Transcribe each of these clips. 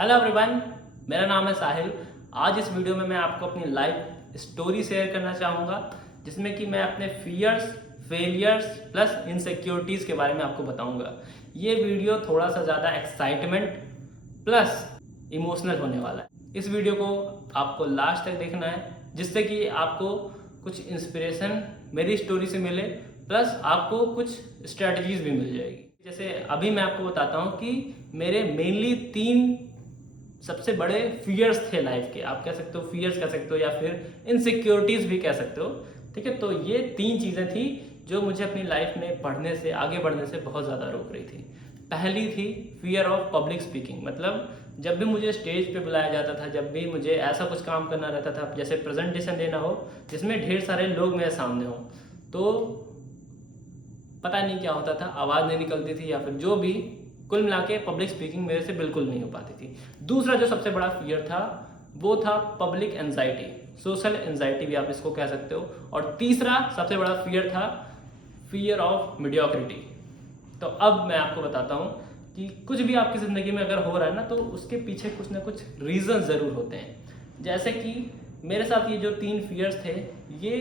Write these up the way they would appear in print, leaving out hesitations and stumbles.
Hello everyone, मेरा नाम है साहिल। आज इस वीडियो में मैं आपको अपनी लाइफ स्टोरी शेयर करना चाहूँगा, जिसमें कि मैं अपने फियर्स, फेलियर्स प्लस इनसिक्योरिटीज़ के बारे में आपको बताऊँगा। ये वीडियो थोड़ा सा ज़्यादा एक्साइटमेंट प्लस इमोशनल होने वाला है। इस वीडियो को आपको लास्ट तक देखना है, जिससे कि आपको कुछ इंस्पिरेशन मेरी स्टोरी से मिले, प्लस आपको कुछ स्ट्रेटजीज भी मिल जाएगी। जैसे अभी मैं आपको बताता हूँ कि मेरे मेनली 3 सबसे बड़े फियर्स थे लाइफ के। आप कह सकते हो फियर्स कह सकते हो या फिर इनसिक्योरिटीज भी कह सकते हो। ठीक है, तो ये 3 चीज़ें थी जो मुझे अपनी लाइफ में पढ़ने से, आगे बढ़ने से बहुत ज़्यादा रोक रही थी। पहली थी फियर ऑफ पब्लिक स्पीकिंग। मतलब जब भी मुझे स्टेज पे बुलाया जाता था, जब भी मुझे ऐसा कुछ काम करना रहता था, जैसे प्रेजेंटेशन देना हो जिसमें ढेर सारे लोग मेरे सामने हो, तो पता नहीं क्या होता था, आवाज़ नहीं निकलती थी या फिर जो भी, कुल मिला के पब्लिक स्पीकिंग मेरे से बिल्कुल नहीं हो पाती थी। दूसरा जो सबसे बड़ा फियर था वो था पब्लिक एंजाइटी, सोशल एंजाइटी भी आप इसको कह सकते हो। और तीसरा सबसे बड़ा फियर था फियर ऑफ मीडियोक्रिटी। तो अब मैं आपको बताता हूँ कि कुछ भी आपकी ज़िंदगी में अगर हो रहा है ना, तो उसके पीछे कुछ ना कुछ रीज़न ज़रूर होते हैं। जैसे कि मेरे साथ ये जो 3 फियर्स थे, ये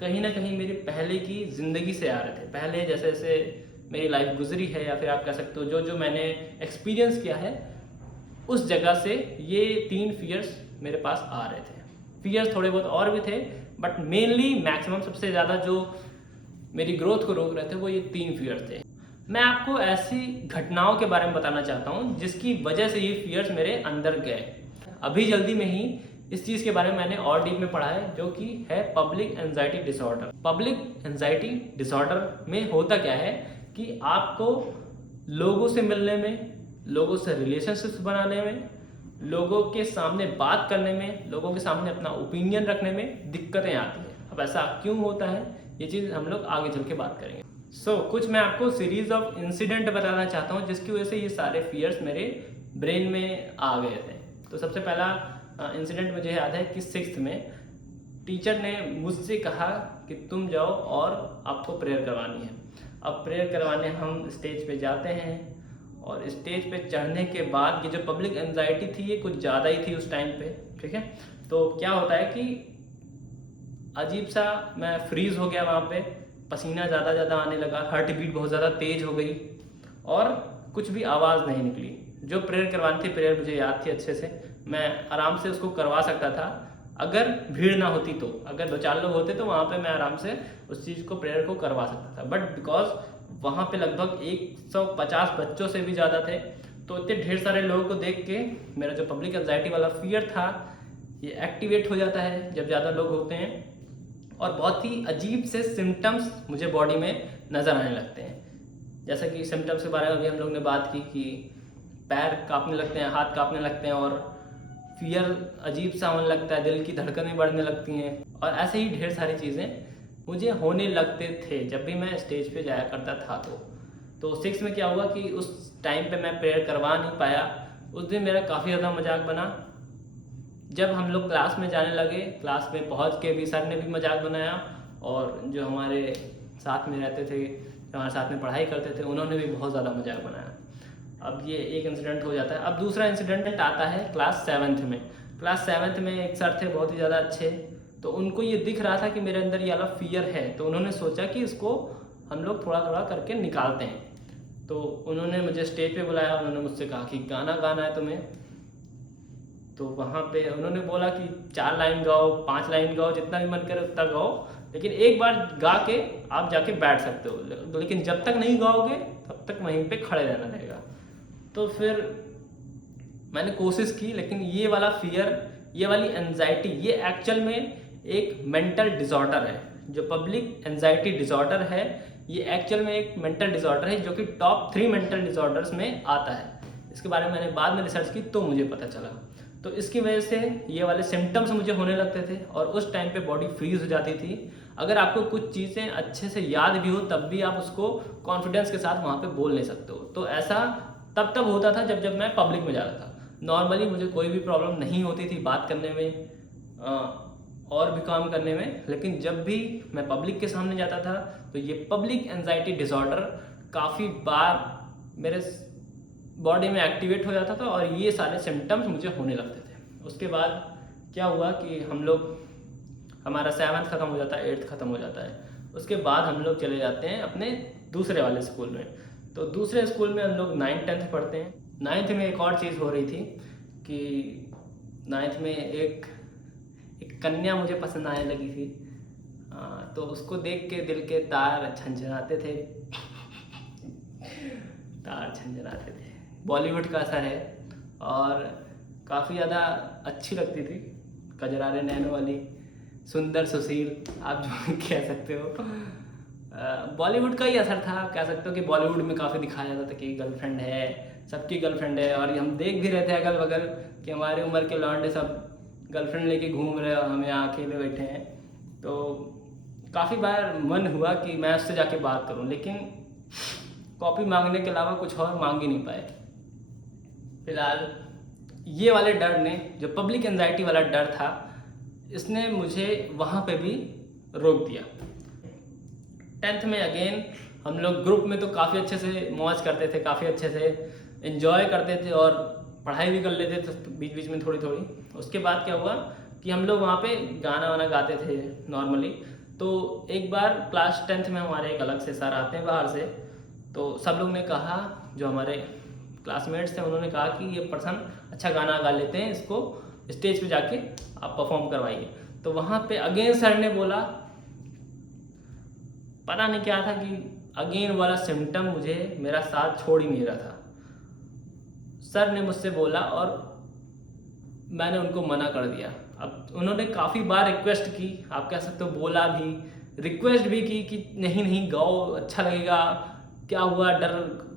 कहीं ना कहीं मेरी पहले की ज़िंदगी से आ रहे थे। पहले जैसे जैसे मेरी लाइफ गुजरी है, या फिर आप कह सकते हो जो जो मैंने एक्सपीरियंस किया है, उस जगह से ये 3 फियर्स मेरे पास आ रहे थे। फियर्स थोड़े बहुत और भी थे, बट मेनली मैक्सिमम सबसे ज़्यादा जो मेरी ग्रोथ को रोक रहे थे वो ये 3 फियर्स थे। मैं आपको ऐसी घटनाओं के बारे में बताना चाहता हूँ जिसकी वजह से ये फियर्स मेरे अंदर गए। अभी जल्दी में ही इस चीज़ के बारे में मैंने और डीप में पढ़ा है, जो कि है public anxiety disorder. Public anxiety disorder में होता क्या है कि आपको लोगों से मिलने में, लोगों से रिलेशनशिप्स बनाने में, लोगों के सामने बात करने में, लोगों के सामने अपना ओपिनियन रखने में दिक्कतें आती हैं। अब ऐसा क्यों होता है, ये चीज़ हम लोग आगे चल के बात करेंगे। कुछ मैं आपको सीरीज ऑफ इंसिडेंट बताना चाहता हूँ जिसकी वजह से ये सारे फियर्स मेरे ब्रेन में आ गए थे। तो सबसे पहला इंसिडेंट मुझे याद है कि 6th में टीचर ने मुझसे कहा कि तुम जाओ और आपको प्रेयर करवानी है। अब प्रेयर करवाने हम स्टेज पे जाते हैं, और स्टेज पे चढ़ने के बाद ये जो पब्लिक एंजाइटी थी ये कुछ ज़्यादा ही थी उस टाइम पे। ठीक है, तो क्या होता है कि अजीब सा मैं फ्रीज हो गया वहाँ पे, पसीना ज़्यादा आने लगा, हार्ट बीट बहुत ज़्यादा तेज हो गई और कुछ भी आवाज़ नहीं निकली। जो प्रेयर करवानी थी, प्रेयर मुझे याद थी अच्छे से, मैं आराम से उसको करवा सकता था अगर भीड़ ना होती। तो अगर 2-4 लोग होते तो वहाँ पे मैं आराम से उस चीज़ को, प्रेयर को करवा सकता था। बट बिकॉज वहाँ पे लगभग 150 बच्चों से भी ज़्यादा थे, तो इतने ढेर सारे लोगों को देख के मेरा जो पब्लिक एंजाइटी वाला फियर था ये एक्टिवेट हो जाता है जब ज़्यादा लोग होते हैं, और बहुत ही अजीब से सिम्टम्स मुझे बॉडी में नज़र आने लगते हैं। जैसा कि सिम्टम्स के बारे में अभी हम लोग ने बात की कि पैर कांपने लगते हैं, हाथ कांपने लगते हैं, और फियर अजीब सा होने लगता है, दिल की धड़कनें बढ़ने लगती हैं, और ऐसे ही ढेर सारी चीज़ें मुझे होने लगते थे जब भी मैं स्टेज पे जाया करता था। तो 6 में क्या हुआ कि उस टाइम पे मैं प्रेयर करवा नहीं पाया। उस दिन मेरा काफ़ी ज़्यादा मजाक बना। जब हम लोग क्लास में जाने लगे, क्लास में पहुंच के भी सर ने भी मजाक बनाया, और जो हमारे साथ में रहते थे, जो हमारे साथ में पढ़ाई करते थे, उन्होंने भी बहुत ज़्यादा मजाक बनाया। अब ये एक इंसिडेंट हो जाता है। अब दूसरा इंसिडेंट आता है क्लास 7th में। क्लास 7th में एक सर थे बहुत ही ज़्यादा अच्छे, तो उनको ये दिख रहा था कि मेरे अंदर ये वाला फियर है, तो उन्होंने सोचा कि इसको हम लोग थोड़ा थोड़ा करके निकालते हैं। तो उन्होंने मुझे स्टेज पे बुलाया, उन्होंने मुझसे कहा कि गाना गाना है तुम्हें। तो वहाँ पे उन्होंने बोला कि 4 लाइन गाओ, 5 लाइन गाओ, जितना भी मन करे उतना गाओ, लेकिन एक बार गा के आप जाके बैठ सकते हो, लेकिन जब तक नहीं गाओगे तब तक वहीं पे खड़े रहना रहेगा। तो फिर मैंने कोशिश की, लेकिन ये वाला फियर, ये वाली एंजाइटी, ये एक्चुअल में एक मेंटल डिसऑर्डर है। जो पब्लिक एंजाइटी डिसऑर्डर है, ये एक्चुअल में एक मेंटल डिसऑर्डर है जो कि टॉप 3 मेंटल डिसऑर्डर्स में आता है। इसके बारे में मैंने बाद में रिसर्च की तो मुझे पता चला। तो इसकी वजह से ये वाले सिम्टम्स मुझे होने लगते थे, और उस टाइम पे बॉडी फ्रीज हो जाती थी। अगर आपको कुछ चीज़ें अच्छे से याद भी हो तब भी आप उसको कॉन्फिडेंस के साथ वहाँ पे बोल नहीं सकते हो। तो ऐसा तब होता था जब मैं पब्लिक में जाता था। नॉर्मली मुझे कोई भी प्रॉब्लम नहीं होती थी बात करने में और भी काम करने में, लेकिन जब भी मैं पब्लिक के सामने जाता था तो ये पब्लिक एंजाइटी डिसऑर्डर काफ़ी बार मेरे बॉडी में एक्टिवेट हो जाता था और ये सारे सिम्टम्स मुझे होने लगते थे। उसके बाद क्या हुआ कि हमारा 7th ख़त्म हो जाता है, 8th ख़त्म हो जाता है। उसके बाद हम लोग चले जाते हैं अपने दूसरे वाले स्कूल में। तो दूसरे स्कूल में हम लोग 9th 10th पढ़ते हैं। 9th में एक और चीज़ हो रही थी कि 9th में एक कन्या मुझे पसंद आने लगी थी। तो उसको देख के दिल के तार झंझनाते थे बॉलीवुड का असर है और काफ़ी ज़्यादा अच्छी लगती थी, कजरारे नैनों वाली, सुंदर सुशील, आप जो कह सकते हो। बॉलीवुड का ही असर था, कह सकते हो कि बॉलीवुड में काफ़ी दिखाया जाता था कि गर्लफ्रेंड है, सबकी गर्लफ्रेंड है। और हम देख भी रहे थे अगल बगल कि हमारी उम्र के लौंडे सब गर्लफ्रेंड लेके घूम रहे और हम यहाँ अकेले बैठे हैं। तो काफ़ी बार मन हुआ कि मैं उससे जाके बात करूं, लेकिन कॉपी मांगने के अलावा कुछ और मांग ही नहीं पाए। फिलहाल ये वाले डर ने, जो पब्लिक एंजाइटी वाला डर था, इसने मुझे वहाँ पे भी रोक दिया। 10th में अगेन हम लोग ग्रुप में तो काफ़ी अच्छे से मौज करते थे, काफ़ी अच्छे से एंजॉय करते थे और पढ़ाई भी कर लेते थे बीच बीच में थोड़ी थोड़ी। उसके बाद क्या हुआ कि हम लोग वहाँ पे गाना वाना गाते थे नॉर्मली। तो एक बार क्लास 10th में हमारे एक अलग से सर आते हैं बाहर से, तो सब लोग ने कहा, जो हमारे क्लासमेट्स थे उन्होंने कहा कि ये पर्सन अच्छा गाना गा लेते हैं, इसको स्टेज पे जाके आप परफॉर्म करवाइए। तो वहाँ पे अगेन सर ने बोला, पता नहीं क्या था कि अगेन वाला सिम्टम मुझे मेरा साथ छोड़ ही नहीं रहा था। सर ने मुझसे बोला और मैंने उनको मना कर दिया। अब उन्होंने काफ़ी बार रिक्वेस्ट की, आप कह सकते हो बोला भी, रिक्वेस्ट भी की कि नहीं नहीं गाओ, अच्छा लगेगा, क्या हुआ, डर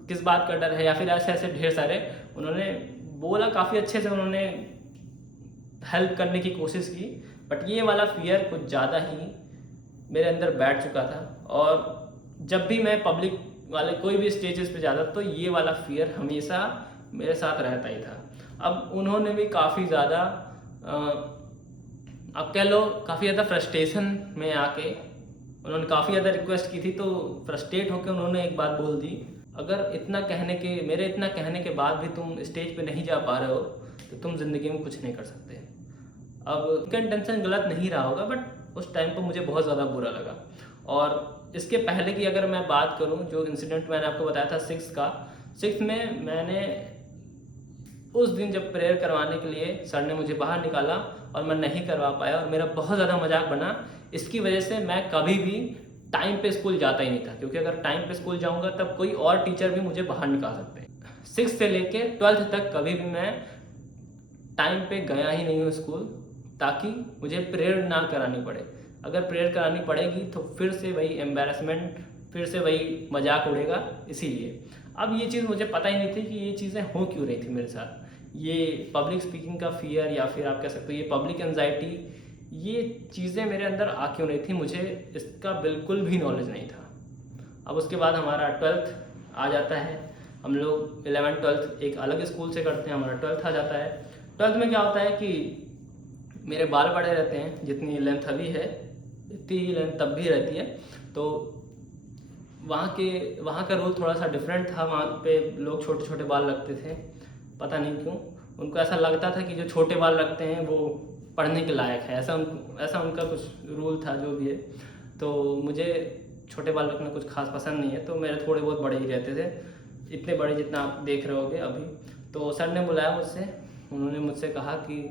किस बात का डर है, या फिर ऐसे ऐसे ढेर सारे उन्होंने बोला। काफ़ी अच्छे से उन्होंने हेल्प करने की कोशिश की, बट ये वाला फियर कुछ ज़्यादा ही मेरे अंदर बैठ चुका था। और जब भी मैं पब्लिक वाले कोई भी स्टेजेस पे जाता तो ये वाला फियर हमेशा मेरे साथ रहता ही था। अब उन्होंने भी काफ़ी ज़्यादा, अब कह लो काफ़ी ज़्यादा फ्रस्ट्रेशन में आके उन्होंने काफ़ी ज़्यादा रिक्वेस्ट की थी, तो फ्रस्ट्रेट होकर उन्होंने एक बात बोल दी, अगर मेरे इतना कहने के बाद भी तुम स्टेज पे नहीं जा पा रहे हो तो तुम ज़िंदगी में कुछ नहीं कर सकते। अब उनका इंटेंशन गलत नहीं रहा होगा, बट उस टाइम पर मुझे बहुत ज़्यादा बुरा लगा। और इसके पहले की अगर मैं बात करूं, जो इंसिडेंट मैंने आपको बताया था 6th में, मैंने उस दिन जब प्रेयर करवाने के लिए सर ने मुझे बाहर निकाला और मैं नहीं करवा पाया और मेरा बहुत ज़्यादा मजाक बना। इसकी वजह से मैं कभी भी टाइम पे स्कूल जाता ही नहीं था, क्योंकि अगर टाइम पे स्कूल जाऊंगा तब कोई और टीचर भी मुझे बाहर निकाल सकते हैं। 6th से लेके 12th तक कभी भी मैं टाइम पे गया ही नहीं हूँ स्कूल, ताकि मुझे प्रेयर ना करानी पड़े। अगर प्रेयर करानी पड़ेगी तो फिर से वही एम्बैरेसमेंट, फिर से वही मजाक उड़ेगा। इसीलिए अब ये चीज़ मुझे पता ही नहीं थी कि ये चीज़ें हो क्यों रही थी मेरे साथ। ये पब्लिक स्पीकिंग का फियर, या फिर आप कह सकते हो ये पब्लिक एंजाइटी, ये चीज़ें मेरे अंदर आ क्यों रही थी, मुझे इसका बिल्कुल भी नॉलेज नहीं था। अब उसके बाद हमारा 12th आ जाता है। हम लोग 11th 12th एक अलग स्कूल से करते हैं, हमारा 12th आ जाता है। 12th में क्या होता है कि मेरे बाल बड़े रहते हैं, जितनी लेंथ अभी है इतनी ही लेंथ तब भी रहती है। तो वहाँ का रूल थोड़ा सा डिफरेंट था। वहाँ पे लोग छोटे छोटे बाल रखते थे, पता नहीं क्यों उनको ऐसा लगता था कि जो छोटे बाल रखते हैं वो पढ़ने के लायक है, ऐसा उनका कुछ रूल था, जो भी है। तो मुझे छोटे बाल रखना कुछ खास पसंद नहीं है, तो मेरे थोड़े बहुत बड़े ही रहते थे, इतने बड़े जितना आप देख रहे होगे अभी। तो सर ने बुलाया मुझसे, उन्होंने मुझसे कहा कि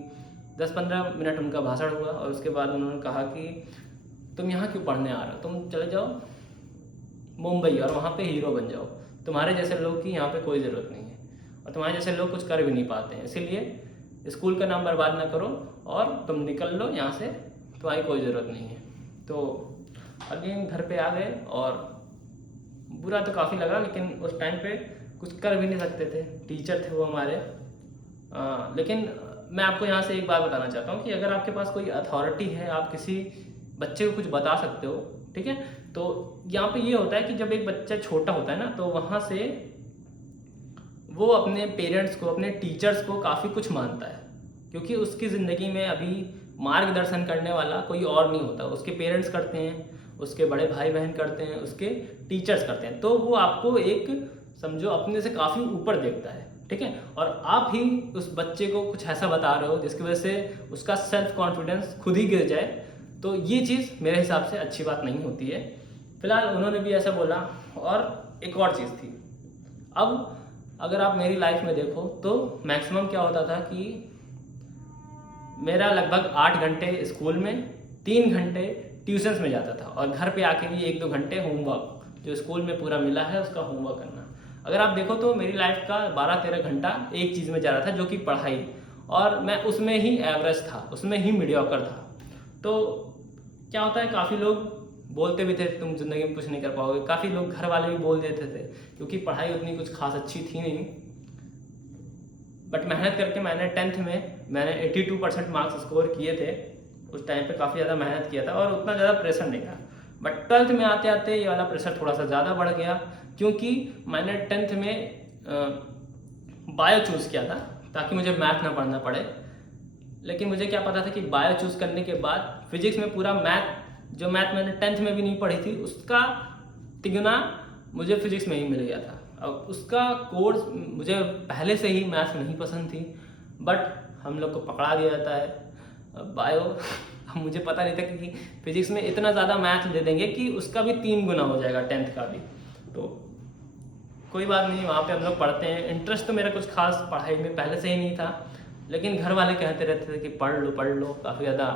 10-15 मिनट उनका भाषण हुआ और उसके बाद उन्होंने कहा कि तुम यहाँ क्यों पढ़ने आ रहे हो, तुम चले जाओ मुंबई और वहाँ पे हीरो बन जाओ। तुम्हारे जैसे लोग की यहाँ पे कोई ज़रूरत नहीं है और तुम्हारे जैसे लोग कुछ कर भी नहीं पाते हैं, इसीलिए स्कूल का नाम बर्बाद ना करो और तुम निकल लो यहाँ से, तुम्हारी कोई ज़रूरत नहीं है। तो अगेन घर पे आ गए और बुरा तो काफ़ी लगा, लेकिन उस टाइम पे कुछ कर भी नहीं सकते थे, टीचर थे वो हमारे। लेकिन मैं आपको यहाँ से एक बात बताना चाहता हूँ कि अगर आपके पास कोई अथॉरिटी है, आप किसी बच्चे को कुछ बता सकते हो, ठीक है। तो यहाँ पे ये होता है कि जब एक बच्चा छोटा होता है ना, तो वहाँ से वो अपने पेरेंट्स को, अपने टीचर्स को काफ़ी कुछ मानता है, क्योंकि उसकी ज़िंदगी में अभी मार्गदर्शन करने वाला कोई और नहीं होता। उसके पेरेंट्स करते हैं, उसके बड़े भाई बहन करते हैं, उसके टीचर्स करते हैं। तो वो आपको एक समझो अपने से काफ़ी ऊपर देखता है। ठीक है। और आप ही उस बच्चे को कुछ ऐसा बता रहे हो जिसकी वजह से उसका सेल्फ कॉन्फिडेंस खुद ही गिर जाए, तो ये चीज़ मेरे हिसाब से अच्छी बात नहीं होती है। फिलहाल उन्होंने भी ऐसा बोला। और एक और चीज़ थी, अब अगर आप मेरी लाइफ में देखो तो मैक्सिमम क्या होता था कि मेरा लगभग 8 घंटे स्कूल में, 3 घंटे ट्यूशन्स में जाता था और घर पे आके भी 1-2 घंटे होमवर्क जो स्कूल में पूरा मिला है उसका होमवर्क करना। अगर आप देखो तो मेरी लाइफ का 12-13 घंटा एक चीज़ में जा रहा था जो कि पढ़ाई, और मैं उसमें ही एवरेज था, उसमें ही मीडियोकर था। तो क्या होता है, काफ़ी लोग बोलते भी थे तुम ज़िंदगी में कुछ नहीं कर पाओगे, काफ़ी लोग घर वाले भी बोल देते थे क्योंकि पढ़ाई उतनी कुछ खास अच्छी थी नहीं। बट मेहनत करके मैंने 10th में मैंने 82% मार्क्स स्कोर किए थे। उस टाइम पे काफ़ी ज़्यादा मेहनत किया था और उतना ज़्यादा प्रेशर नहीं था। बट 12th में आते आते ये वाला प्रेशर थोड़ा सा ज़्यादा बढ़ गया क्योंकि मैंने 10th में बायो चूज़ किया था ताकि मुझे मैथ ना पढ़ना पड़े। लेकिन मुझे क्या पता था कि बायो चूज़ करने के बाद फिजिक्स में पूरा मैथ, जो मैथ मैंने 10th में भी नहीं पढ़ी थी उसका तिगुना मुझे फिजिक्स में ही मिल गया था। अब उसका कोर्स, मुझे पहले से ही मैथ नहीं पसंद थी बट हम लोग को पकड़ा दिया जाता है बायो। मुझे पता नहीं था कि फिजिक्स में इतना ज़्यादा मैथ दे देंगे कि उसका भी 3 गुना हो जाएगा 10th का भी। तो कोई बात नहीं, वहाँ पे हम लोग पढ़ते हैं। इंटरेस्ट तो मेरा कुछ खास पढ़ाई में पहले से ही नहीं था, लेकिन घर वाले कहते रहते थे कि पढ़ लो काफ़ी ज़्यादा,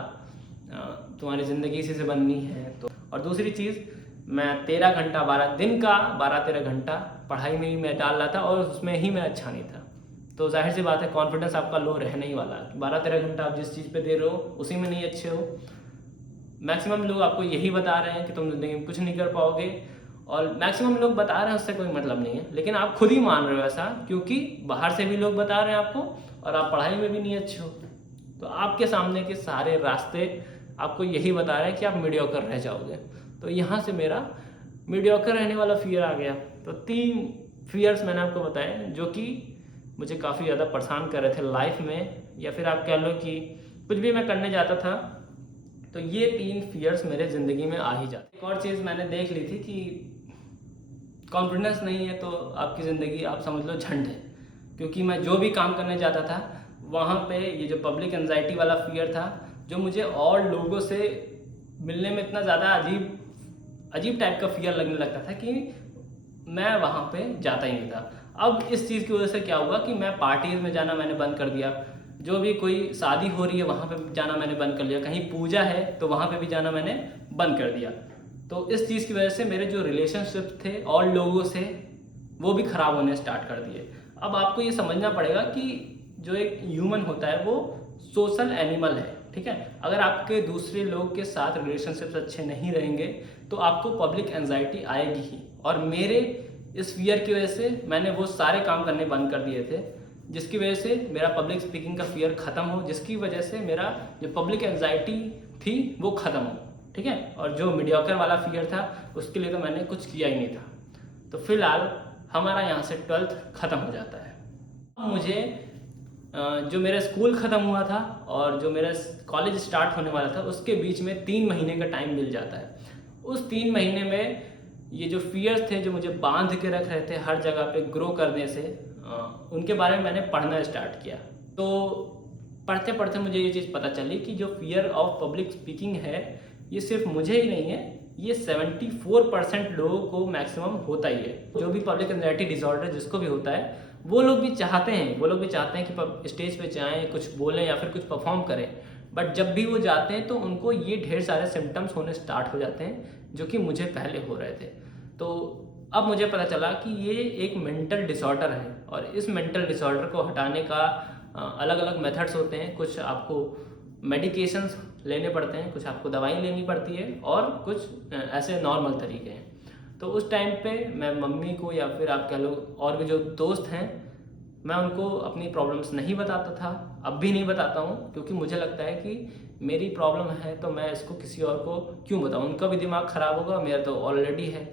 तुम्हारी ज़िंदगी इसी से बननी है। तो और दूसरी चीज़, मैं 13 घंटा 12-13 घंटा पढ़ाई में ही मैं डाल रहा था और उसमें ही मैं अच्छा नहीं था। तो जाहिर सी बात है कॉन्फिडेंस आपका लो रहने ही वाला है। 12-13 घंटा आप जिस चीज़ पे दे रहे हो उसी में नहीं अच्छे हो। मैक्सिमम लोग आपको यही बता रहे हैं कि तुम ज़िंदगी में कुछ नहीं कर पाओगे, और मैक्सिमम लोग बता रहे हैं उससे कोई मतलब नहीं है, लेकिन आप खुद ही मान रहे हो ऐसा क्योंकि बाहर से भी लोग बता रहे हैं आपको और आप पढ़ाई में भी नहीं अच्छे हो। तो आपके सामने के सारे रास्ते आपको यही बता रहे हैं कि आप मीडियोकर रह जाओगे। तो यहाँ से मेरा मीडियोकर रहने वाला फियर आ गया। तो 3 फियर्स मैंने आपको बताए जो कि मुझे काफ़ी ज़्यादा परेशान कर रहे थे लाइफ में, या फिर आप कह लो कि कुछ भी मैं करने जाता था तो ये 3 फियर्स मेरे ज़िंदगी में आ ही जाते। एक और चीज़ मैंने देख ली थी कि कॉन्फिडेंस नहीं है तो आपकी ज़िंदगी आप समझ लो झंड है। क्योंकि मैं जो भी काम करने जाता था वहाँ पे ये जो पब्लिक एंजाइटी वाला फियर था, जो मुझे और लोगों से मिलने में इतना ज़्यादा अजीब टाइप का फियर लगने लगता था कि मैं वहाँ पे जाता ही नहीं था। अब इस चीज़ की वजह से क्या हुआ कि मैं पार्टीज़ में जाना मैंने बंद कर दिया, जो भी कोई शादी हो रही है वहाँ पे जाना मैंने बंद कर लिया, कहीं पूजा है तो वहाँ पे भी जाना मैंने बंद कर दिया। तो इस चीज़ की वजह से मेरे जो रिलेशनशिप थे और लोगों से वो भी ख़राब होने स्टार्ट कर दिए। अब आपको ये समझना पड़ेगा कि जो एक ह्यूमन होता है वो सोशल एनिमल है, ठीक है। अगर आपके दूसरे लोग के साथ रिलेशनशिप्स अच्छे नहीं रहेंगे तो आपको पब्लिक एंजाइटी आएगी ही। और मेरे इस फियर की वजह से मैंने वो सारे काम करने बंद कर दिए थे जिसकी वजह से मेरा पब्लिक स्पीकिंग का फियर ख़त्म हो, जिसकी वजह से मेरा जो पब्लिक एंजाइटी थी वो ख़त्म हो, ठीक है। और जो मीडियोकर वाला फियर था उसके लिए तो मैंने कुछ किया ही नहीं था। तो फिलहाल हमारा यहाँ से 12th ख़त्म हो जाता है। मुझे जो मेरा स्कूल ख़त्म हुआ था और जो मेरा कॉलेज स्टार्ट होने वाला था उसके बीच में 3 महीने का टाइम मिल जाता है। उस 3 महीने में ये जो फियर्स थे जो मुझे बांध के रख रहे थे हर जगह पे ग्रो करने से, उनके बारे में मैंने पढ़ना स्टार्ट किया। तो पढ़ते पढ़ते मुझे ये चीज़ पता चली कि जो फियर ऑफ पब्लिक स्पीकिंग है ये सिर्फ मुझे ही नहीं है, ये 74% लोगों को मैक्सिमम होता ही है। जो भी पब्लिक एंजाइटी डिसऑर्डर जिसको भी होता है वो लोग भी चाहते हैं कि स्टेज पे जाएं, कुछ बोलें या फिर कुछ परफॉर्म करें, बट जब भी वो जाते हैं तो उनको ये ढेर सारे सिम्टम्स होने स्टार्ट हो जाते हैं जो कि मुझे पहले हो रहे थे। तो अब मुझे पता चला कि ये एक मेंटल डिसऑर्डर है और इस मेंटल डिसऑर्डर को हटाने का अलग अलग मेथड्स होते हैं। कुछ आपको मेडिकेशंस लेने पड़ते हैं, कुछ आपको दवाई लेनी पड़ती है और कुछ ऐसे नॉर्मल तरीके हैं। तो उस टाइम पे मैं मम्मी को या फिर आप कह लो और भी जो दोस्त हैं मैं उनको अपनी प्रॉब्लम्स नहीं बताता था, अब भी नहीं बताता हूँ, क्योंकि मुझे लगता है कि मेरी प्रॉब्लम है तो मैं इसको किसी और को क्यों बताऊँ, उनका भी दिमाग ख़राब होगा, मेरा तो ऑलरेडी है।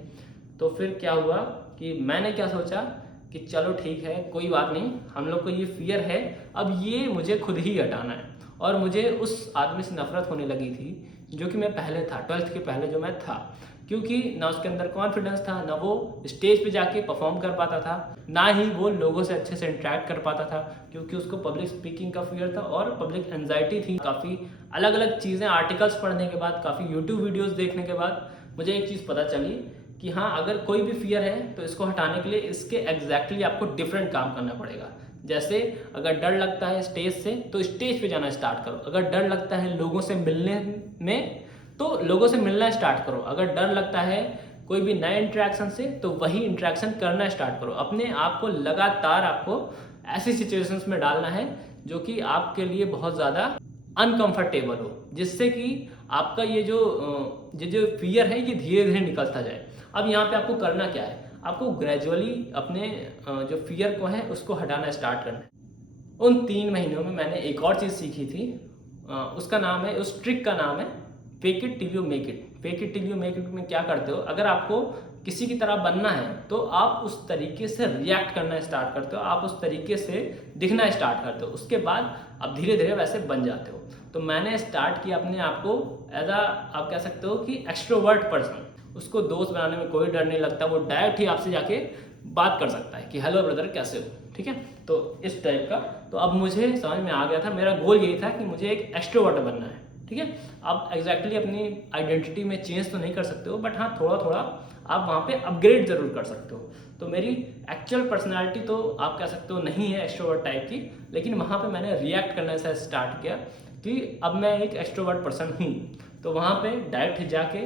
तो फिर क्या हुआ कि मैंने क्या सोचा कि चलो ठीक है कोई बात नहीं, हम लोग को ये फियर है, अब ये मुझे खुद ही हटाना है। और मुझे उस आदमी से नफरत होने लगी थी जो कि मैं पहले था, 12th के पहले जो मैं था, क्योंकि ना उसके अंदर कॉन्फिडेंस था, ना वो स्टेज पे जाके परफॉर्म कर पाता था, ना ही वो लोगों से अच्छे से इंटरेक्ट कर पाता था, क्योंकि उसको पब्लिक स्पीकिंग का फियर था और पब्लिक एंजाइटी थी। काफ़ी अलग अलग चीज़ें आर्टिकल्स पढ़ने के बाद, काफ़ी यूट्यूब वीडियोज़ देखने के बाद मुझे एक चीज़ पता चली कि हाँ, अगर कोई भी फियर है तो इसको हटाने के लिए इसके एग्जैक्टली आपको डिफरेंट काम करना पड़ेगा। जैसे अगर डर लगता है स्टेज से तो स्टेज पे जाना स्टार्ट करो, अगर डर लगता है लोगों से मिलने में तो लोगों से मिलना स्टार्ट करो, अगर डर लगता है कोई भी नए इंटरेक्शन से तो वही इंटरेक्शन करना स्टार्ट करो। अपने आप को लगातार आपको ऐसी सिचुएशंस में डालना है जो कि आपके लिए बहुत ज़्यादा अनकंफर्टेबल हो, जिससे कि आपका ये जो फियर है ये धीरे धीरे निकलता जाए। अब यहाँ पे आपको करना क्या है, आपको ग्रेजुअली अपने जो फियर को है उसको हटाना स्टार्ट करना है। उन 3 महीनों में मैंने एक और चीज़ सीखी थी, उसका नाम है, उस ट्रिक का नाम है fake it till you make it. Fake it till you make it में क्या करते हो, अगर आपको किसी की तरह बनना है तो आप उस तरीके से रिएक्ट करना स्टार्ट करते हो, आप उस तरीके से दिखना स्टार्ट करते हो, उसके बाद आप धीरे धीरे वैसे बन जाते हो। तो मैंने स्टार्ट किया अपने आप को एज आप कह सकते हो कि एक्सट्रोवर्ट पर्सन। उसको दोस्त बनाने में कोई डर नहीं लगता, वो डायरेक्ट ही आपसे जाके बात कर सकता है कि हेलो ब्रदर कैसे हो, ठीक है। तो इस टाइप का, तो अब मुझे समझ में आ गया था, मेरा गोल यही था कि मुझे एक एक्सट्रोवर्ट बनना है, ठीक है। आप एग्जैक्टली अपनी आइडेंटिटी में चेंज तो नहीं कर सकते हो, बट हाँ थोड़ा थोड़ा आप वहाँ पे अपग्रेड जरूर कर सकते हो। तो मेरी एक्चुअल पर्सनालिटी तो आप कह सकते हो नहीं है एक्सट्रोवर्ट टाइप की, लेकिन वहाँ पे मैंने रिएक्ट करने से स्टार्ट किया कि अब मैं एक एक्सट्रोवर्ट पर्सन हूँ। तो वहाँ पे डायरेक्ट जाके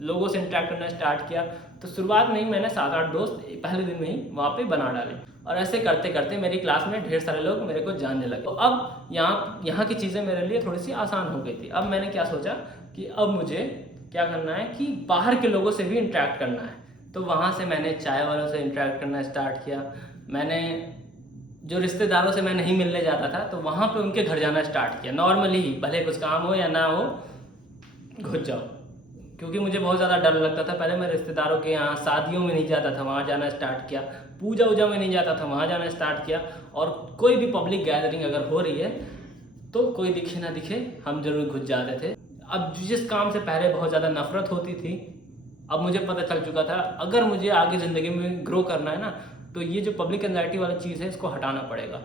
लोगों से इंटरेक्ट करना स्टार्ट किया। तो शुरुआत में ही मैंने 7-8 दोस्त पहले दिन में ही वहाँ पे बना डाले, और ऐसे करते करते मेरी क्लास में ढेर सारे लोग मेरे को जानने लगे। तो अब यहाँ की चीज़ें मेरे लिए थोड़ी सी आसान हो गई थी। अब मैंने क्या सोचा कि अब मुझे क्या करना है कि बाहर के लोगों से भी इंटरेक्ट करना है। तो वहाँ से मैंने चाय वालों से इंटरेक्ट करना स्टार्ट किया। मैंने जो रिश्तेदारों से मैं नहीं मिलने जाता था तो वहाँ पे उनके घर जाना स्टार्ट किया, नॉर्मली ही, भले कुछ काम हो या ना हो, घुस जाओ। क्योंकि मुझे बहुत ज़्यादा डर लगता था। पहले मैं रिश्तेदारों के यहाँ शादियों में नहीं जाता था, वहाँ जाना स्टार्ट किया। पूजा वूजा में नहीं जाता था, वहाँ जाना स्टार्ट किया। और कोई भी पब्लिक गैदरिंग अगर हो रही है तो कोई दिखे ना दिखे हम जरूर घुस जाते थे। अब जिस काम से पहले बहुत ज़्यादा नफरत होती थी, अब मुझे पता चल चुका था अगर मुझे आगे ज़िंदगी में ग्रो करना है ना, तो ये जो पब्लिक एंजाइटी वाली चीज़ है इसको हटाना पड़ेगा।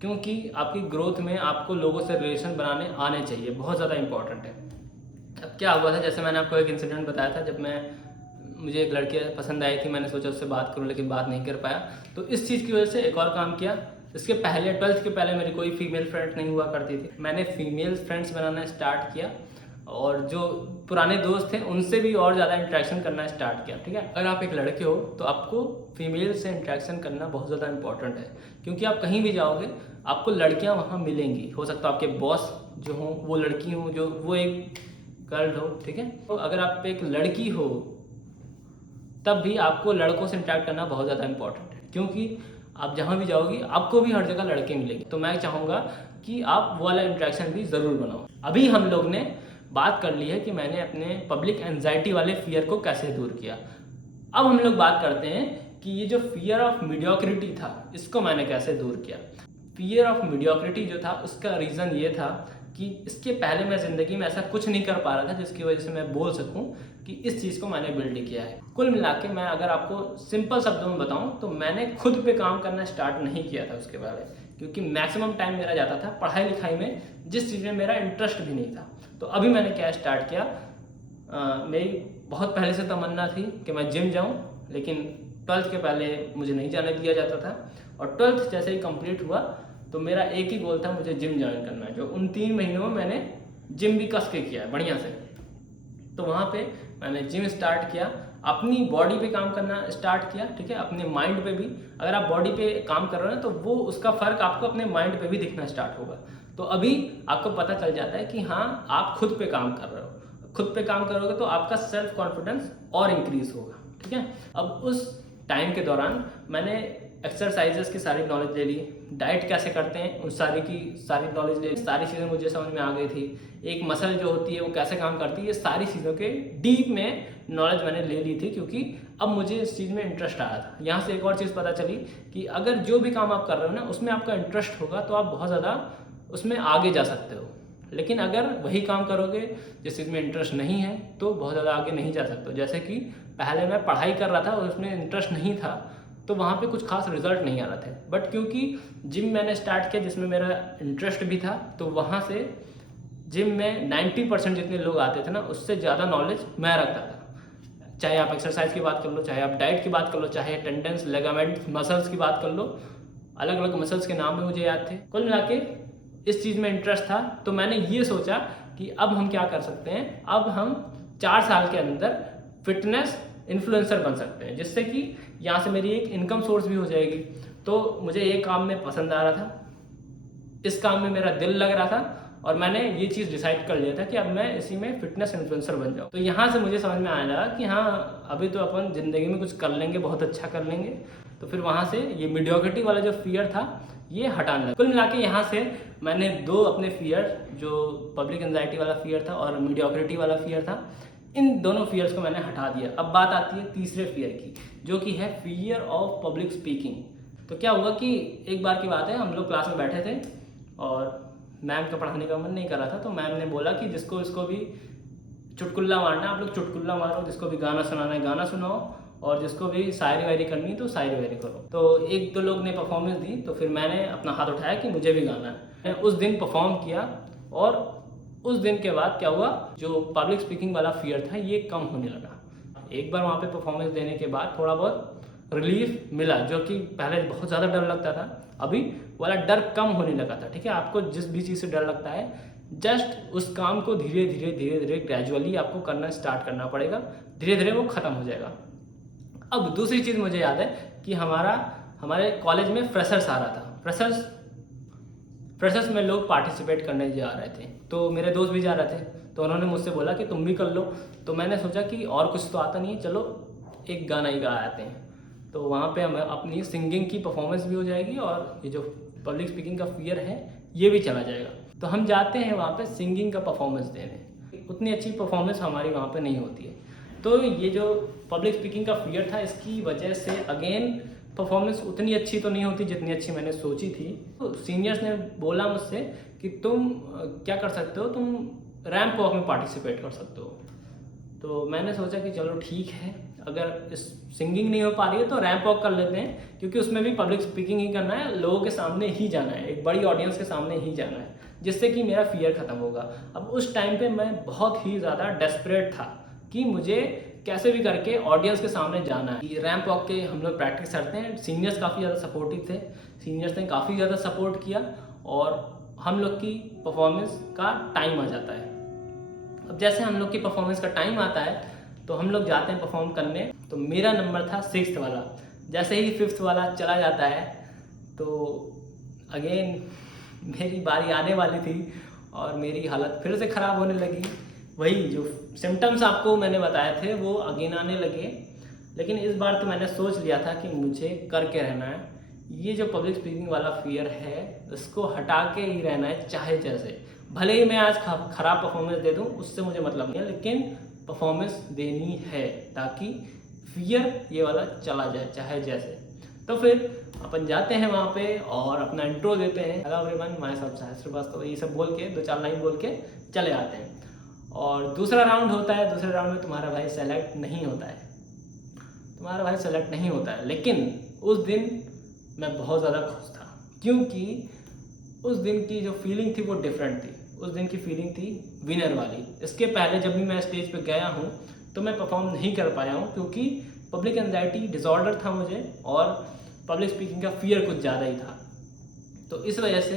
क्योंकि आपकी ग्रोथ में आपको लोगों से रिलेशन बनाने आने चाहिए, बहुत ज़्यादा इंपॉर्टेंट है। अब क्या हुआ था, जैसे मैंने आपको एक इंसिडेंट बताया था, जब मुझे एक लड़की पसंद आई थी, मैंने सोचा उससे बात करूं लेकिन बात नहीं कर पाया। तो इस चीज़ की वजह से एक और काम किया। इसके पहले 12th के पहले मेरी कोई फीमेल फ्रेंड नहीं हुआ करती थी, मैंने फीमेल फ्रेंड्स बनाना स्टार्ट किया, और जो पुराने दोस्त थे उनसे भी और ज़्यादा इंटरेक्शन करना स्टार्ट किया, ठीक है। अगर आप एक लड़के हो तो आपको फीमेल से इंटरेक्शन करना बहुत ज़्यादा इंपॉर्टेंट है, क्योंकि आप कहीं भी जाओगे आपको लड़कियाँ वहाँ मिलेंगी। हो सकता है आपके बॉस जो हों वो लड़की हों, जो वो एक गर्ल हो, ठीक है। तो अगर आप एक लड़की हो तब भी आपको लड़कों से इंटरेक्ट करना बहुत ज़्यादा इंपॉर्टेंट है, क्योंकि आप जहाँ भी जाओगी आपको भी हर जगह लड़के मिलेंगे। तो मैं चाहूँगा कि आप वो वाला इंटरेक्शन भी ज़रूर बनाओ। अभी हम लोग ने बात कर ली है कि मैंने अपने पब्लिक एंजाइटी वाले फियर को कैसे दूर किया। अब हम लोग बात करते हैं कि ये जो फियर ऑफ मीडियोक्रिटी था इसको मैंने कैसे दूर किया। फियर ऑफ मीडियोक्रिटी जो था उसका रीज़न ये था कि इसके पहले मैं ज़िंदगी में ऐसा कुछ नहीं कर पा रहा था जिसकी वजह से मैं बोल सकूं कि इस चीज़ को मैंने बिल्ड किया है। कुल मिला के मैं अगर आपको सिंपल शब्दों में बताऊं तो मैंने खुद पे काम करना स्टार्ट नहीं किया था उसके बारे में, क्योंकि मैक्सिमम टाइम मेरा जाता था पढ़ाई लिखाई में, जिस चीज़ में मेरा इंटरेस्ट भी नहीं था। तो अभी मैंने क्या स्टार्ट किया, मेरी बहुत पहले से तमन्ना थी कि मैं जिम जाऊँ, लेकिन 12th के पहले मुझे नहीं जाने दिया जाता था, और 12th जैसे ही कंप्लीट हुआ तो मेरा एक ही गोल था, मुझे जिम ज्वाइन करना है। जो उन 3 महीनों में मैंने जिम भी कस के किया है बढ़िया से। तो वहाँ पे मैंने जिम स्टार्ट किया, अपनी बॉडी पे काम करना स्टार्ट किया, ठीक है, अपने माइंड पे भी। अगर आप बॉडी पे काम कर रहे हो ना तो वो उसका फ़र्क आपको अपने माइंड पे भी दिखना स्टार्ट होगा। तो अभी आपको पता चल जाता है कि हाँ आप खुद पे काम कर रहे हो। खुद पे काम करोगे तो आपका सेल्फ कॉन्फिडेंस और इंक्रीज होगा, ठीक है। अब उस टाइम के दौरान मैंने एक्सरसाइजेस की सारी नॉलेज ले ली, डाइट कैसे करते हैं उन सारी की सारी नॉलेज ले ली, सारी चीज़ें मुझे समझ में आ गई थी। एक मसल जो होती है वो कैसे काम करती है, ये सारी चीज़ों के डीप में नॉलेज मैंने ले ली थी, क्योंकि अब मुझे इस चीज़ में इंटरेस्ट आया था। यहाँ से एक और चीज़ पता चली कि अगर जो भी काम आप कर रहे हो ना उसमें आपका इंटरेस्ट होगा तो आप बहुत ज़्यादा उसमें आगे जा सकते हो, लेकिन अगर वही काम करोगे जिस चीज़ में इंटरेस्ट नहीं है तो बहुत ज़्यादा आगे नहीं जा सकते। जैसे कि पहले मैं पढ़ाई कर रहा था और उसमें इंटरेस्ट नहीं था तो वहाँ पे कुछ खास रिजल्ट नहीं आ रहे थे, बट क्योंकि जिम मैंने स्टार्ट किया जिसमें मेरा इंटरेस्ट भी था तो वहाँ से जिम में 90% जितने लोग आते थे ना उससे ज़्यादा नॉलेज मैं रखता था। चाहे आप एक्सरसाइज की बात कर लो, चाहे आप डाइट की बात कर लो, चाहे टेंडेंस, लेगामेंट, मसल्स की बात कर लो, अलग अलग मसल्स के नाम भी मुझे याद थे। कुल मिला के इस चीज़ में इंटरेस्ट था तो मैंने ये सोचा कि अब हम क्या कर सकते हैं, अब हम 4 साल के अंदर फिटनेस इन्फ्लुएंसर बन सकते हैं, जिससे कि यहाँ से मेरी एक इनकम सोर्स भी हो जाएगी। तो मुझे ये काम में पसंद आ रहा था, इस काम में मेरा दिल लग रहा था और मैंने ये चीज़ डिसाइड कर लिया था कि अब मैं इसी में फिटनेस इन्फ्लुएंसर बन जाऊँ। तो यहाँ से मुझे समझ में आने लगा कि हाँ अभी तो अपन ज़िंदगी में कुछ कर लेंगे, बहुत अच्छा कर लेंगे। तो फिर वहाँ से ये मीडियोक्रिटी वाला जो फियर था ये हटाने लगा। कुल मिला के यहाँ से मैंने 2 अपने फियर, जो पब्लिक एंजाइटी वाला फियर था और मीडियोक्रिटी वाला फियर था, इन दोनों फियर्स को मैंने हटा दिया। अब बात आती है तीसरे फियर की, जो कि है फियर ऑफ पब्लिक स्पीकिंग। तो क्या हुआ कि एक बार की बात है, हम लोग क्लास में बैठे थे और मैम का पढ़ाने का मन नहीं कर रहा था, तो मैम ने बोला कि जिसको भी चुटकुल्ला मारना है आप लोग चुटकुल्ला मारो, जिसको भी गाना सुनाना है गाना सुनाओ, और जिसको भी शायरी वायरी करनी तो शायरी वायरी करो। तो 1-2 लोग ने परफॉर्मेंस दी तो फिर मैंने अपना हाथ उठाया कि मुझे भी गाना है। मैंने उस दिन परफॉर्म किया और उस दिन के बाद क्या हुआ, जो पब्लिक स्पीकिंग वाला फियर था ये कम होने लगा। एक बार वहाँ पे परफॉर्मेंस देने के बाद थोड़ा बहुत रिलीफ मिला, जो कि पहले बहुत ज़्यादा डर लगता था, अभी वाला डर कम होने लगा था। ठीक है, आपको जिस भी चीज़ से डर लगता है जस्ट उस काम को धीरे धीरे ग्रेजुअली आपको करना स्टार्ट करना पड़ेगा, धीरे धीरे वो ख़त्म हो जाएगा। अब दूसरी चीज़ मुझे याद है कि हमारे कॉलेज में फ्रेशर्स आ रहा था। फ्रेशर्स में लोग पार्टिसिपेट करने जा रहे थे, तो मेरे दोस्त भी जा रहे थे, तो उन्होंने मुझसे बोला कि तुम भी कर लो। तो मैंने सोचा कि और कुछ तो आता नहीं है, चलो एक गाना ही गा आते हैं। तो वहाँ पे हमें अपनी सिंगिंग की परफॉर्मेंस भी हो जाएगी और ये जो पब्लिक स्पीकिंग का फियर है ये भी चला जाएगा। तो हम जाते हैं वहाँ पे सिंगिंग का परफॉर्मेंस देने। उतनी अच्छी परफॉर्मेंस हमारी वहाँ पे नहीं होती है। तो ये जो पब्लिक स्पीकिंग का फियर था इसकी वजह से अगेन परफॉर्मेंस उतनी अच्छी तो नहीं होती जितनी अच्छी मैंने सोची थी। तो सीनियर्स ने बोला मुझसे कि तुम क्या कर सकते हो, तुम रैंप वॉक में पार्टिसिपेट कर सकते हो। तो मैंने सोचा कि चलो ठीक है, अगर इस सिंगिंग नहीं हो पा रही है तो रैंप वॉक कर लेते हैं, क्योंकि उसमें भी पब्लिक स्पीकिंग ही करना है, लोगों के सामने ही जाना है, एक बड़ी ऑडियंस के सामने ही जाना है, जिससे कि मेरा फियर ख़त्म होगा। अब उस टाइम पे मैं बहुत ही ज़्यादा डेस्परेट था कि मुझे कैसे भी करके ऑडियंस के सामने जाना है। रैंप वॉक के हम लोग प्रैक्टिस करते हैं, सीनियर्स काफ़ी ज़्यादा सपोर्टिव थे, सीनियर्स ने काफ़ी ज़्यादा सपोर्ट किया और हम लोग की परफॉर्मेंस का टाइम आ जाता है। अब जैसे हम लोग की परफॉर्मेंस का टाइम आता है तो हम लोग जाते हैं परफॉर्म करने। तो मेरा नंबर था 6th वाला। जैसे ही 5th वाला चला जाता है तो अगेन मेरी बारी आने वाली थी और मेरी हालत फिर से ख़राब होने लगी। वही जो सिम्टम्स आपको मैंने बताए थे वो अगेन आने लगे, लेकिन इस बार तो मैंने सोच लिया था कि मुझे करके रहना है। ये जो पब्लिक स्पीकिंग वाला फियर है इसको हटा के ही रहना है, चाहे जैसे। भले ही मैं आज ख़राब परफॉर्मेंस दे दूँ उससे मुझे मतलब नहीं है, लेकिन परफॉर्मेंस देनी है ताकि फियर ये वाला चला जाए चाहे जैसे। तो फिर अपन जाते हैं वहाँ पे और अपना इंट्रो देते हैं, हेलो एवरीवन माय सेल्फ साहिल श्रीवास्तव, ये सब बोल के 2-4 लाइन बोल के चले आते हैं। और दूसरा राउंड होता है, दूसरे राउंड में तुम्हारा भाई सेलेक्ट नहीं होता है, लेकिन उस दिन मैं बहुत ज़्यादा खुश था, क्योंकि उस दिन की जो फीलिंग थी वो डिफरेंट थी। उस दिन की फीलिंग थी विनर वाली। इसके पहले जब भी मैं स्टेज पे गया हूँ तो मैं परफॉर्म नहीं कर पाया हूँ, क्योंकि पब्लिक एंजाइटी डिसऑर्डर था मुझे और पब्लिक स्पीकिंग का फियर कुछ ज़्यादा ही था। तो इस वजह से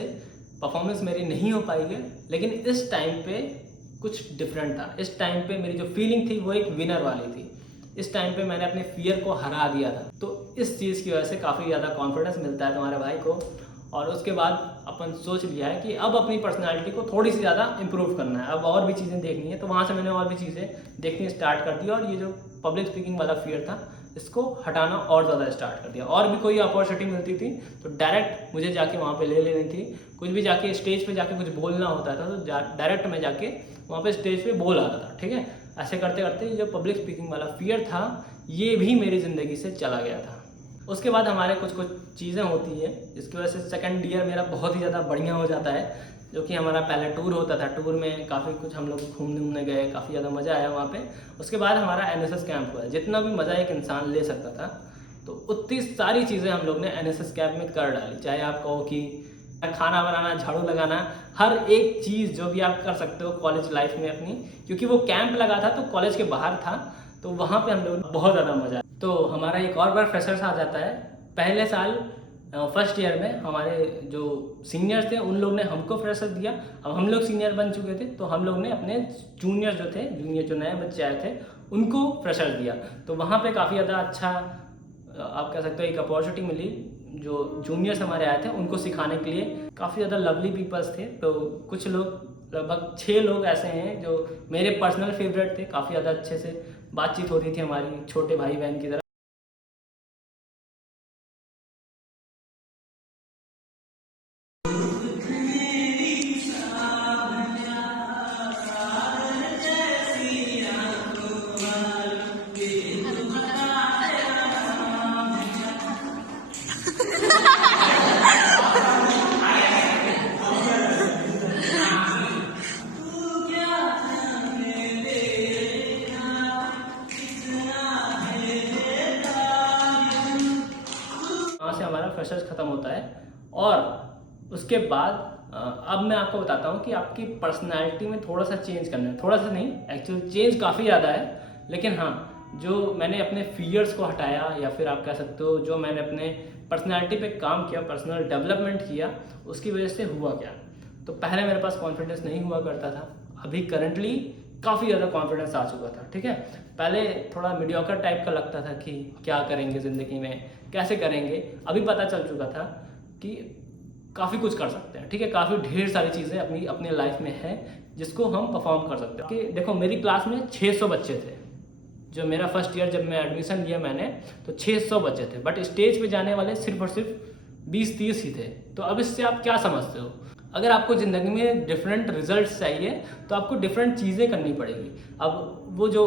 परफॉर्मेंस मेरी नहीं हो पाई है। लेकिन इस टाइम पे कुछ डिफरेंट था। इस टाइम पे मेरी जो फीलिंग थी वो एक विनर वाली थी। इस टाइम पे मैंने अपने फियर को हरा दिया था। तो इस चीज़ की वजह से काफ़ी ज़्यादा कॉन्फिडेंस मिलता है तुम्हारे भाई को। और उसके बाद अपन सोच लिया है कि अब अपनी पर्सनालिटी को थोड़ी सी ज़्यादा इंप्रूव करना है, अब और भी चीज़ें देखनी है। तो वहाँ से मैंने और भी चीज़ें देखनी स्टार्ट कर दी और ये जो पब्लिक स्पीकिंग वाला फियर था इसको हटाना और ज़्यादा स्टार्ट कर दिया। और भी कोई अपॉर्चुनिटी मिलती थी तो डायरेक्ट मुझे जाके वहाँ पे ले लेनी थी। कुछ भी जाके स्टेज पे जाके कुछ बोलना होता था तो डायरेक्ट मैं जाके वहाँ पे स्टेज पे बोल आता था। ठीक है, ऐसे करते करते जो पब्लिक स्पीकिंग वाला फियर था ये भी मेरी ज़िंदगी से चला गया था। उसके बाद हमारे कुछ चीज़ें होती हैं जिसकी वजह से सेकंड ईयर मेरा बहुत ही ज़्यादा बढ़िया हो जाता है। जो कि हमारा पहले टूर होता था। टूर में काफ़ी कुछ हम लोग घूमने गए, काफ़ी ज़्यादा मज़ा आया वहाँ पे। उसके बाद हमारा एनएसएस कैंप हुआ, जितना भी मज़ा एक इंसान ले सकता था तो उतनी सारी चीज़ें हम लोग ने एनएसएस कैंप में कर डाली। चाहे आप कहो कि खाना बनाना, झाड़ू लगाना, हर एक चीज़ जो भी आप कर सकते हो कॉलेज लाइफ में अपनी, क्योंकि वो कैंप लगा था तो कॉलेज के बाहर था, तो वहाँ पे हम लोग बहुत ज़्यादा मज़ा। तो हमारा एक और बार फ्रेशर्स आ जाता है। पहले साल फर्स्ट ईयर में हमारे जो सीनियर्स थे उन लोग ने हमको फ्रेशर्स दिया। अब हम लोग सीनियर बन चुके थे तो हम लोग ने अपने जूनियर जो थे, जूनियर जो नए बच्चे आए थे उनको फ्रेशर्स दिया। तो वहाँ पे काफ़ी ज़्यादा अच्छा आप कह सकते हो एक अपॉर्चुनिटी मिली। जो जूनियर्स हमारे आए थे उनको सिखाने के लिए काफ़ी ज़्यादा लवली पीपल्स थे। तो कुछ लोग लगभग 6 लोग ऐसे हैं जो मेरे पर्सनल फेवरेट थे। काफ़ी ज़्यादा अच्छे से बातचीत होती थी हमारी, छोटे भाई बहन की तरह। वहाँ से हमारा फ्रेशर्स ख़त्म होता है और उसके बाद अब मैं आपको बताता हूँ कि आपकी पर्सनैलिटी में थोड़ा सा चेंज करना है। थोड़ा सा नहीं, एक्चुअली चेंज काफ़ी ज़्यादा है। लेकिन हाँ, जो मैंने अपने फियर्स को हटाया, या फिर आप कह सकते हो जो मैंने अपने पर्सनैलिटी पे काम किया, पर्सनल डेवलपमेंट किया, उसकी वजह से हुआ क्या। तो पहले मेरे पास कॉन्फिडेंस नहीं हुआ करता था, अभी करंटली काफ़ी ज़्यादा कॉन्फिडेंस आ चुका था। ठीक है, पहले थोड़ा मीडियोकर टाइप का लगता था कि क्या करेंगे ज़िंदगी में, कैसे करेंगे। अभी पता चल चुका था कि काफ़ी कुछ कर सकते हैं। ठीक है, काफ़ी ढेर सारी चीज़ें अपनी लाइफ में है जिसको हम परफॉर्म कर सकते हैं। कि देखो, मेरी क्लास में 600 बच्चे थे। जो मेरा फर्स्ट ईयर जब मैं एडमिशन लिया मैंने, तो 600 बच्चे थे, बट स्टेज पे जाने वाले सिर्फ और सिर्फ 20-30 ही थे। तो अब इससे आप क्या समझते हो? अगर आपको ज़िंदगी में डिफरेंट रिजल्ट्स चाहिए तो आपको डिफरेंट चीज़ें करनी पड़ेगी। अब वो जो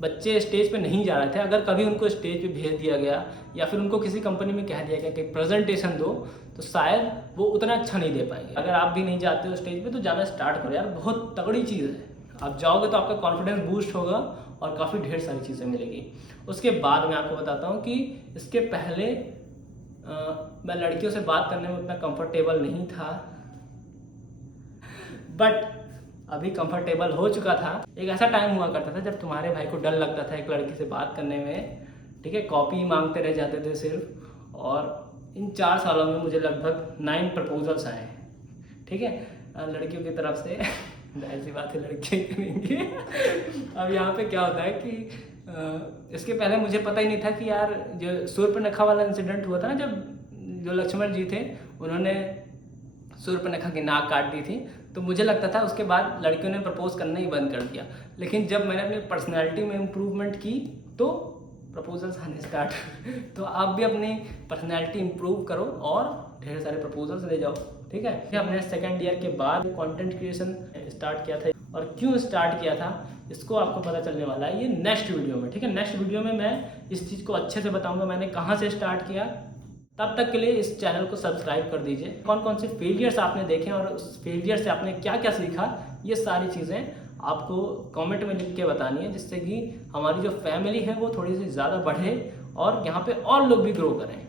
बच्चे स्टेज पे नहीं जा रहे थे, अगर कभी उनको स्टेज पे भेज दिया गया या फिर उनको किसी कंपनी में कह दिया गया कि प्रेजेंटेशन दो, तो शायद वो उतना अच्छा नहीं दे पाएंगे। अगर आप भी नहीं जाते हो स्टेज पे तो जाना स्टार्ट करो यार, बहुत तगड़ी चीज़ है। आप जाओगे तो आपका कॉन्फिडेंस बूस्ट होगा और काफ़ी ढेर सारी चीज़ें मिलेगी। उसके बाद मैं आपको बताता हूँ कि इसके पहले मैं लड़कियों से बात करने में उतना कंफर्टेबल नहीं था, बट अभी कंफर्टेबल हो चुका था। एक ऐसा टाइम हुआ करता था जब तुम्हारे भाई को डर लगता था एक लड़की से बात करने में। ठीक है, कॉपी मांगते रह जाते थे सिर्फ। और इन 4 सालों में मुझे लगभग 9 प्रपोजल्स आए। ठीक है, लड़कियों की तरफ से। ऐसी बात है, लड़कियाँ करेंगे। अब यहाँ पे क्या होता है कि इसके पहले मुझे पता ही नहीं था कि यार जो शूर्पणखा वाला इंसिडेंट हुआ था ना, जब जो लक्ष्मण जी थे उन्होंने शूर्पणखा की नाक काट दी थी, तो मुझे लगता था उसके बाद लड़कियों ने प्रपोज करना ही बंद कर दिया। लेकिन जब मैंने अपनी पर्सनैलिटी में इम्प्रूवमेंट की तो प्रपोजल्स आने स्टार्ट। तो आप भी अपनी पर्सनैलिटी इम्प्रूव करो और ढेर सारे प्रपोजल्स ले जाओ। ठीक है, हमने सेकेंड ईयर के बाद कंटेंट क्रिएशन स्टार्ट किया था, और क्यों स्टार्ट किया था इसको आपको पता चलने वाला है ये नेक्स्ट वीडियो में। ठीक है, नेक्स्ट वीडियो में मैं इस चीज़ को अच्छे से बताऊंगा मैंने कहाँ से स्टार्ट किया। तब तक के लिए इस चैनल को सब्सक्राइब कर दीजिए। कौन कौन से फेलियर्स आपने देखे और उस फेलियर से आपने क्या क्या सीखा, ये सारी चीज़ें आपको कमेंट में लिख के बतानी है, जिससे कि हमारी जो फैमिली है वो थोड़ी सी ज़्यादा बढ़े और यहाँ पे और लोग भी ग्रो करें।